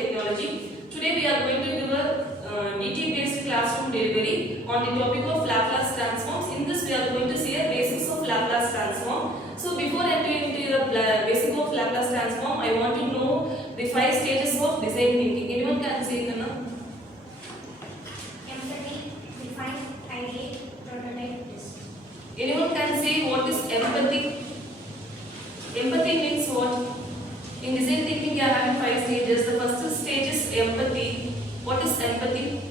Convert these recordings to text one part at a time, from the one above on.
technology. Today we are going to give a DT based classroom delivery on the topic of Laplace transforms. In this we are going to see a basics of Laplace transform. So before entering into the basic of Laplace transform, I want to know the 5 stages of design thinking. Anyone can say it now? Empathy, define, ideate, prototype, test. Anyone can say what is empathy? Empathy means what? In design thinking, we are having 5 stages. The first stage is empathy. What is empathy?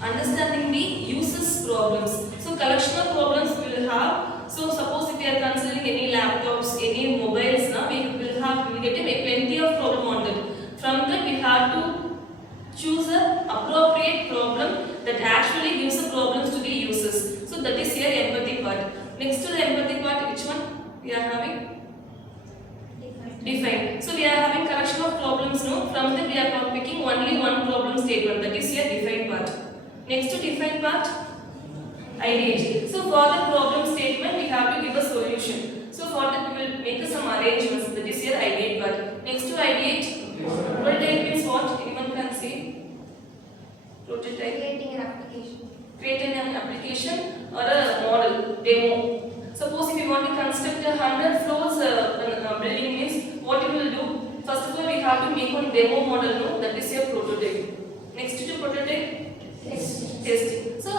Understanding the user's problems. So, collection of problems we will have. So, suppose if we are considering any laptops, any mobiles, now we will get a plenty of problem on them. From that, we have to choose an appropriate problem that actually gives the problems to the users. So, that is your empathy part. Next to the empathy part, which one we are having? Define. So we are having collection of problems. No, from that we are picking only one problem statement. That is your define part. Next to define part, ideate. So for the problem statement, we have to give a solution. So for that we will make some arrangements. That is your ideate part. Next to ideate, prototype means what? Anyone can say? Prototype. Creating an application. Creating an application or a model, demo. Suppose if you want to construct a 100 floors building means what you will do? First of all, we have to make one demo model, no? That is your prototype. Next to prototype, testing. So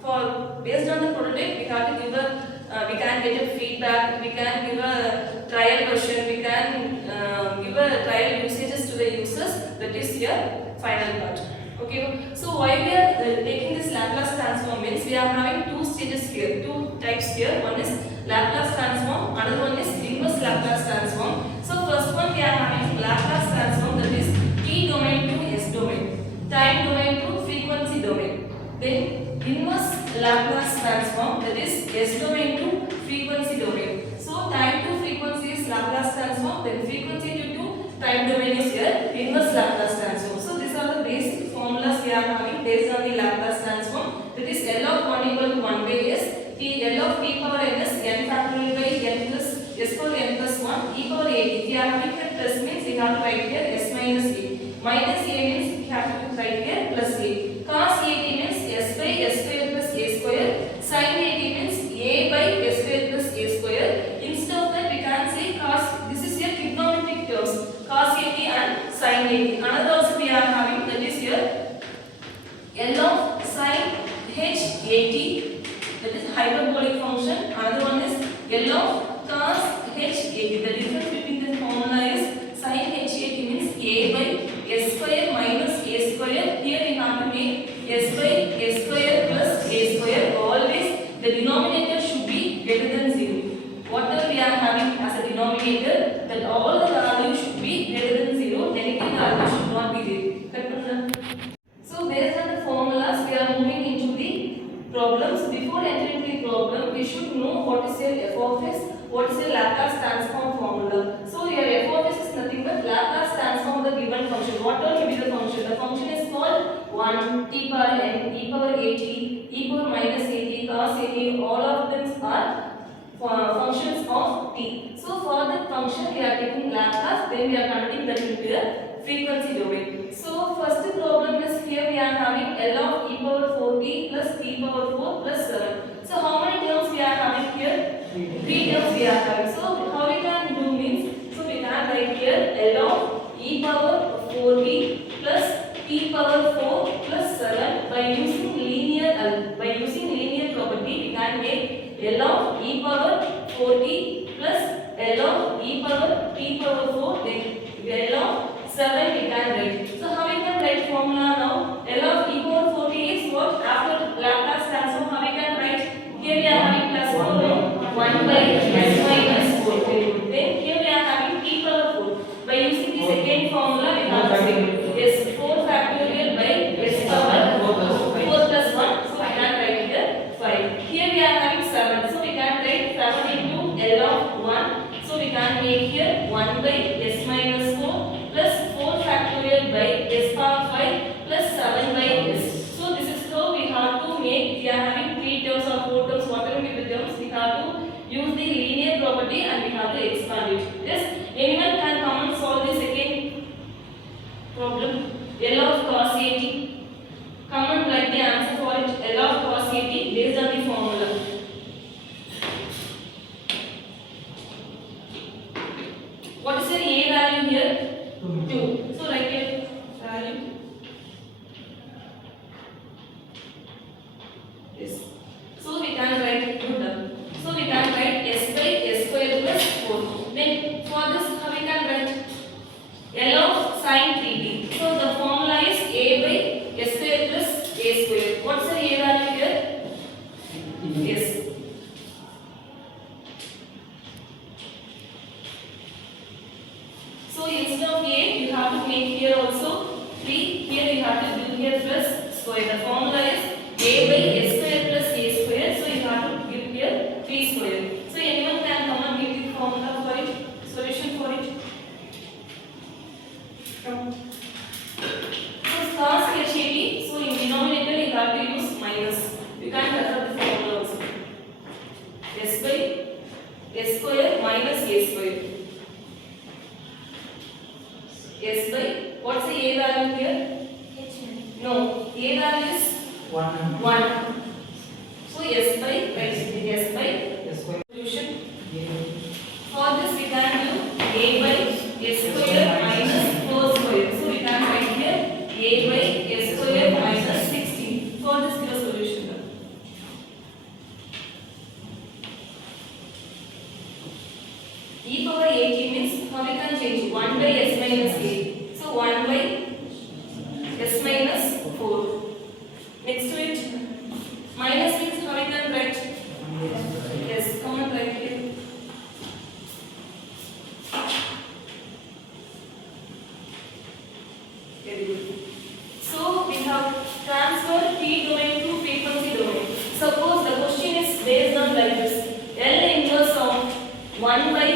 for based on the prototype, we have to give we can get a feedback, we can give a trial version, we can give a trial usages to the users. That is your final part. Okay, so why we are taking this Laplace transform means we are having 2 stages here, 2 types here. One is Laplace transform, another one is inverse Laplace transform. So first one we are having Laplace transform, that is T domain to S domain, time domain to frequency domain. Then inverse Laplace transform, that is S domain to frequency domain. So time to frequency is Laplace transform, then frequency to time domain is here inverse Laplace transform. So these are the basic formulas we are having based on the Laplace transform. That is L of 1 equal to 1 by S, L of t power n is n factorial by n plus s power n plus 1 e power a. If we are having here plus means we have to write here s minus a. Minus a means we have to write here plus a. Cos a t means s by s square plus a square. Sin a t means a by s square plus a square. Instead of that we can say cos. This is your trigonometric terms. Cos a t and sin a t. Another also we are having, that is here L of sin h a t. That is hyperbolic function. Another one is L of cos h a t. The difference between the formula is sin h a t means a by s square minus a square. Here we have to make s by s square plus a square. Always the denominator should be greater than 0. Whatever we are having as a denominator, that all the values should be greater than 0. Negative value should not be there. Correct? So based on the formulas, we are moving into the problems. Before entering the problem, we should know what is your f of s, what is your Laplace transform formula. So your f of s is nothing but Laplace transform of the given function. What will be the function? The function is called 1 t power n, e power a t, e power minus a t, cos a t. All of them are functions of t. So for that function we are taking Laplace, then we are converting that into the frequency domain. So first problem is here we are having L of e power 4t plus t power 4 plus 7. So how many terms we are having here? 3 terms we are having. So how we can do means, so we can write here L of e power 4t plus t power 4 plus 7 by using linear property. We can make L of e power 4t plus L of e power t power 4, then L of 7 we can write. So how we can write formula now? L of e power 4t is what? After Laplace transform, how we can write? Here we are having plus 4, 1 by s minus 4. Then here we are having t power 4. By using the second formula, we have to say s 4 factorial by s power 4 plus 1. So we can write here 5. Here we are having 7. So we can write 7 into L of 1. So we can make here 1 by s minus 4 plus 4 factorial by s power 5 plus 7 by s. So this is how we have to make. We are having 3 terms or 4 terms, whatever be the terms, we have to use the instead of a, you have to make here also 3. Here you have to do here plus square. The formula is a by a square plus a square. So you have to give here 3 square. So anyone can come and give the formula for it, solution for it. Come. So cos HAT. So in denominator you have to use minus. You can refer the formula also. S by a square minus a square. S by, what's the a value here? No, a value is 1. So S by solution. For this we can do a by a square minus 4 square. So we can write here a by a square minus 16. For this give a solution. E power 18 means how we can change 1 by s minus a. So 1 by s minus 4. Next to it, minus means how we can write? Yes, come on, write here. Very good. So we have transferred T domain to frequency domain. Suppose the question is based on like this: L inverse of 1 by